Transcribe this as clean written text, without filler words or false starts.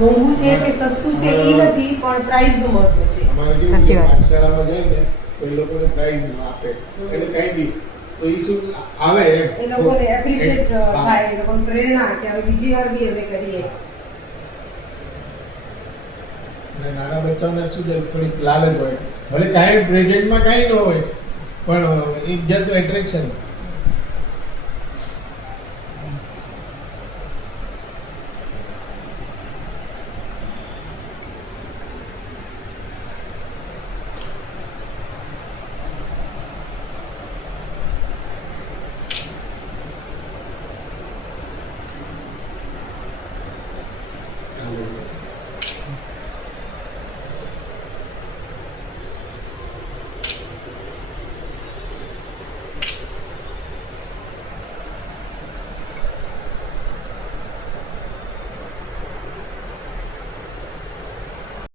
મોંઘું છે કે સસ્તું છે એ નથી, પણ પ્રાઇસનું મહત્વ છે. સાચી વાત. પાઠશાળામાં જાય ને તો એ લોકોને પ્રાઇઝ આપે એટલે કઈ બી તો એ શું આવે એ લોકોને એપ્રિશિએટ થાય, એ લોકોને પ્રેરણા કે હવે બીજી વાર બી અમે કરીએ. અને નાના બચ્ચાઓને શું છે થોડીક લાલચ હોય, ભલે કાંઈ પ્રેઝન્ટમાં કાંઈ ન હોય પણ ઇજ્જતનું એટ્રેક્શન